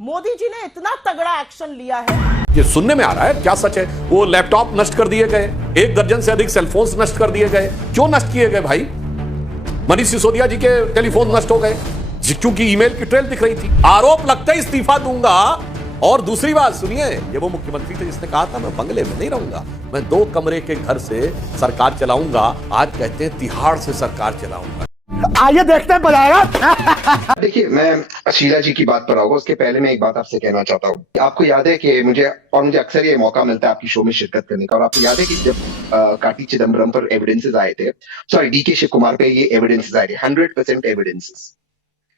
मोदी जी ने इतना तगड़ा एक्शन लिया है। ये सुनने में आ रहा है, क्या सच है? वो लैपटॉप नष्ट कर दिए गए, 1 दर्जन से अधिक सेलफोन्स नष्ट कर दिए गए। क्यों नष्ट किए गए भाई? मनीष सिसोदिया जी के टेलीफोन नष्ट हो गए क्योंकि ईमेल की ट्रेल दिख रही थी। आरोप लगता ही इस्तीफा दूंगा। और दूसरी बात सुनिए, ये वो मुख्यमंत्री थे जिसने कहा था मैं बंगले में नहीं रहूंगा, मैं 2 कमरे के घर से सरकार चलाऊंगा। आज कहते हैं तिहाड़ से सरकार चलाऊंगा। आइए देखते हैं बताएगा। देखिए, मैं शीला जी की बात पर आऊंगा, उसके पहले मैं एक बात आपसे कहना चाहता हूँ। आपको याद है कि मुझे अक्सर ये मौका मिलता है आपकी शो में शिरकत करने का, और आपको याद है कि जब कार्ति चिदम्बरम पर एविडेंसेस आए थे, सॉरी डीके शिव कुमार पे ये एविडेंसेस आए थे, 100% एविडेंसेस,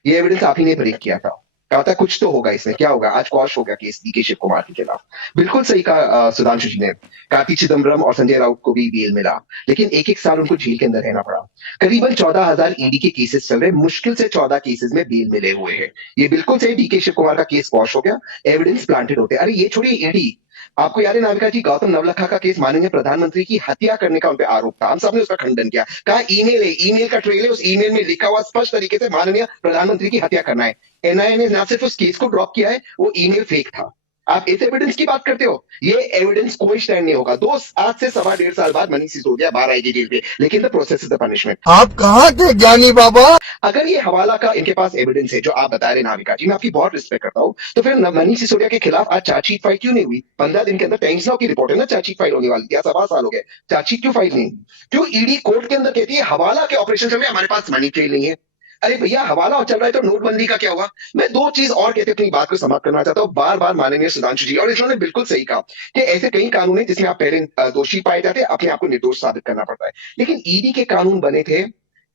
ये एविडेंस आप ही ने ब्रेक किया था। कहा था कुछ तो होगा इसमें, क्या होगा? आज क्वॉश हो गया केस डीके शिव कुमार के खिलाफ। बिल्कुल सही कहा सुधांशु जी ने, कार्ति चिदम्बरम और संजय राउत को भी बेल मिला, लेकिन 1-1 साल उनको जेल के अंदर रहना पड़ा। करीबन 14,000 ईडी के केसेस चल रहे, मुश्किल से 14 केसेस में बेल मिले हुए हैं। ये बिल्कुल सही, डीके शिव कुमार का केस क्वॉश हो गया, एविडेंस प्लांटेड होते। अरे ये छोड़िए ईडी, आपको याद है नाविका जी, गौतम नवलखा का केस, माननीय प्रधानमंत्री की हत्या करने का उन पे आरोप था, हम सबने उसका खंडन किया, कहा ईमेल है, ईमेल का ट्रेल है, उस ईमेल में लिखा हुआ स्पष्ट तरीके से माननीय प्रधानमंत्री की हत्या करना है। एनआईए ने ना सिर्फ उस केस को ड्रॉप किया है, वो ईमेल फेक था। आप इस एविडेंस की बात करते हो, ये एविडेंस कोई स्टैंड नहीं होगा। आज से 1.25 साल बाद मनीष सिसोदिया बाहर आएगी जेल पे, लेकिन the process is the punishment. आप कहाँ के ज्ञानी बाबा? अगर ये हवाला का इनके पास एविडेंस है जो आप बता रहे नाविका जी, मैं आपकी बहुत रिस्पेक्ट करता हूँ, तो फिर मनीष सिसोदिया के खिलाफ आज चार्जशीट फाइल क्यों नहीं हुई? 15 दिन के अंदर टाइम्स नाउ की रिपोर्ट है ना, चार्जशीट फाइल होने वाली थी, 1.25 साल हो गए, चार्जशीट क्यों फाइल नहीं? क्यों ईडी कोर्ट के अंदर कहती है हवाला के ऑपरेशन चल रहे, हमारे पास मनी ट्रेल नहीं है? अरे भैया, हवाला चल रहा है तो नोटबंदी का क्या हुआ? मैं 2 चीज और कहते अपनी बात को समाप्त करना चाहता हूँ। बार बार माननीय सुधांशु जी और इन्होंने बिल्कुल सही कहा कि ऐसे कई कानून है जिसमें आप पहले दोषी पाए जाते हैं, अपने आप को निर्दोष साबित करना पड़ता है, लेकिन ईडी के कानून बने थे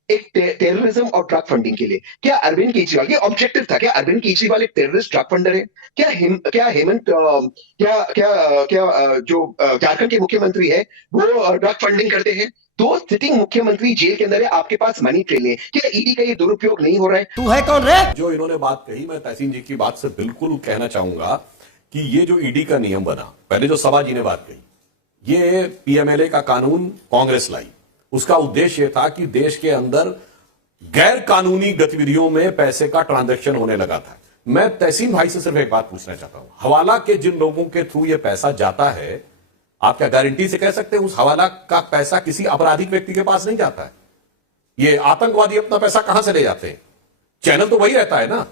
एक टेररिज्म और ड्रग फंडिंग के लिए। क्या अरविंद केजरीवाल, ये ऑब्जेक्टिव था, क्या अरविंद केजरीवाल एक टेररिस्ट ड्रग फंडर है? क्या हेमंत जो झारखंड के मुख्यमंत्री है वो ड्रग फंडिंग करते हैं? 2 सिटिंग मुख्यमंत्री जेल के अंदर है, आपके पास मनी ट्रेल है। क्या ईडी का ये दुरुपयोग नहीं हो रहा है? तू है कौन रे? जो इन्होंने बात कही, मैं तहसीन जी की बात से बिल्कुल कहना चाहूंगा कि ये जो ईडी का नियम बना, पहले जो सभा जी ने बात कही, ये पीएमएलए का कानून कांग्रेस लाई। उसका उद्देश्य यह था कि देश के अंदर गैर कानूनी गतिविधियों में पैसे का ट्रांजैक्शन होने लगा था। मैं तहसीन भाई से सिर्फ एक बात पूछना चाहता हूं, हवाला के जिन लोगों के थ्रू यह पैसा जाता है, आप क्या गारंटी से कह सकते हैं उस हवाला का पैसा किसी आपराधिक व्यक्ति के पास नहीं जाता है? ये आतंकवादी अपना पैसा कहां से ले जाते हैं? चैनल तो वही रहता है ना।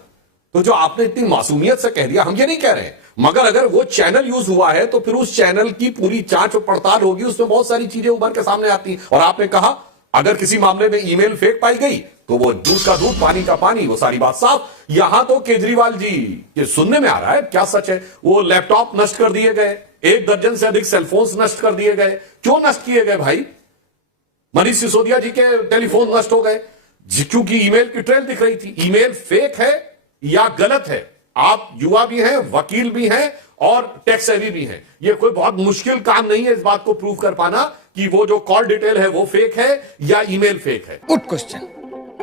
तो जो आपने इतनी मासूमियत से कह दिया, हम ये नहीं कह रहे, मगर अगर वो चैनल यूज हुआ है तो फिर उस चैनल की पूरी जांच और पड़ताल होगी, उसमें बहुत सारी चीजें उभर के सामने आती हैं। और आपने कहा अगर किसी मामले में ईमेल फेक पाई गई तो वो दूध का दूध पानी का पानी, वो सारी बात साफ। यहां तो केजरीवाल जी, ये सुनने में आ रहा है, क्या सच है? वो लैपटॉप नष्ट कर दिए गए, 1 दर्जन से अधिक सेलफोन्स नष्ट कर दिए गए। क्यों नष्ट किए गए भाई? मनीष सिसोदिया जी के टेलीफोन नष्ट हो गए क्योंकि ईमेल की ट्रेल दिख रही थी। ईमेल फेक है या गलत है? आप युवा भी हैं, वकील भी हैं और टैक्स सेवी भी हैं। ये कोई बहुत मुश्किल काम नहीं है इस बात को प्रूव कर पाना कि वो जो कॉल डिटेल है वो फेक है या ईमेल फेक है। Good question,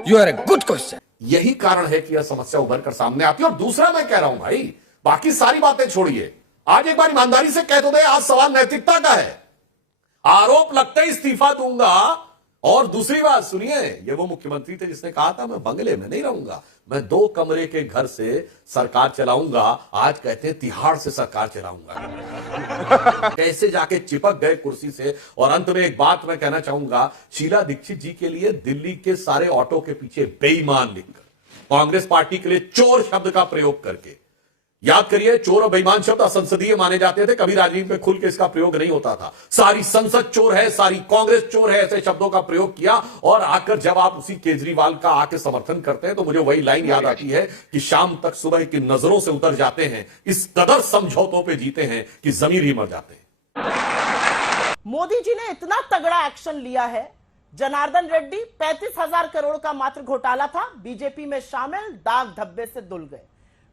you are a good question. यही कारण है कि यह समस्या उभर कर सामने आती है। और दूसरा मैं कह रहा हूं भाई, बाकी सारी बातें छोड़िए, आज एक बार ईमानदारी से कह तो दे, आज सवाल नैतिकता का है। आरोप लगता ही इस्तीफा दूंगा। और दूसरी बात सुनिए, ये वो मुख्यमंत्री थे जिसने कहा था मैं बंगले में नहीं रहूंगा, मैं 2 कमरे के घर से सरकार चलाऊंगा। आज कहते हैं तिहाड़ से सरकार चलाऊंगा। कैसे जाके चिपक गए कुर्सी से। और अंत में एक बात मैं कहना चाहूंगा, शीला दीक्षित जी के लिए दिल्ली के सारे ऑटो के पीछे बेईमान लिखकर, कांग्रेस पार्टी के लिए चोर शब्द का प्रयोग करके, याद करिए, चोर और बेईमान शब्द असंसदीय माने जाते थे, कभी राजनीति में खुल के इसका प्रयोग नहीं होता था। सारी संसद चोर है, सारी कांग्रेस चोर है, ऐसे शब्दों का प्रयोग किया। और आकर जब आप उसी केजरीवाल का आके समर्थन करते हैं तो मुझे वही लाइन याद आती है कि शाम तक सुबह की नजरों से उतर जाते हैं, इस कदर समझौतों पे जीते हैं कि जमीर ही मर जाते हैं। मोदी जी ने इतना तगड़ा एक्शन लिया है। जनार्दन रेड्डी 35,000 करोड़ का मात्र घोटाला था, बीजेपी में शामिल, दाग धब्बे से धुल गए।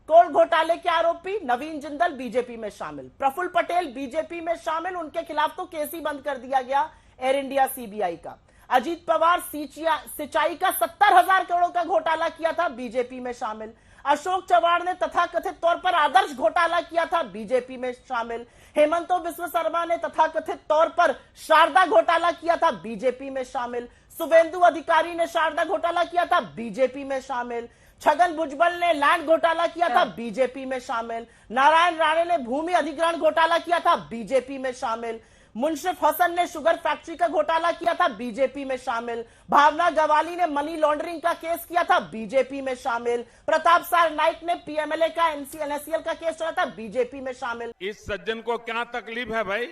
कोल घोटाले के आरोपी नवीन जिंदल बीजेपी में शामिल, प्रफुल्ल पटेल बीजेपी में शामिल, उनके खिलाफ तो केस ही बंद कर दिया गया एयर इंडिया सीबीआई का। अजीत पवार सिंचाई का 70,000 करोड़ का घोटाला किया था, बीजेपी में शामिल। अशोक चव्हाण ने तथाकथित तौर पर आदर्श घोटाला किया था, बीजेपी में शामिल। हेमंत बिस्व शर्मा ने तथाकथित तौर पर शारदा घोटाला किया था, बीजेपी में शामिल। शुभेंदु अधिकारी ने शारदा घोटाला किया था, बीजेपी में शामिल। छगन भुजबल ने लैंड घोटाला किया था, बीजेपी में शामिल। नारायण राणे ने भूमि अधिग्रहण घोटाला किया था, बीजेपी में शामिल। मुंशिफ हसन ने शुगर फैक्ट्री का घोटाला किया था, बीजेपी में शामिल। भावना गवाली ने मनी लॉन्ड्रिंग का केस किया था, बीजेपी में शामिल। प्रताप सार नाइक ने पीएमएलए का एनएससीएल का केस चला था, बीजेपी में शामिल। इस सज्जन को क्या तकलीफ है भाई?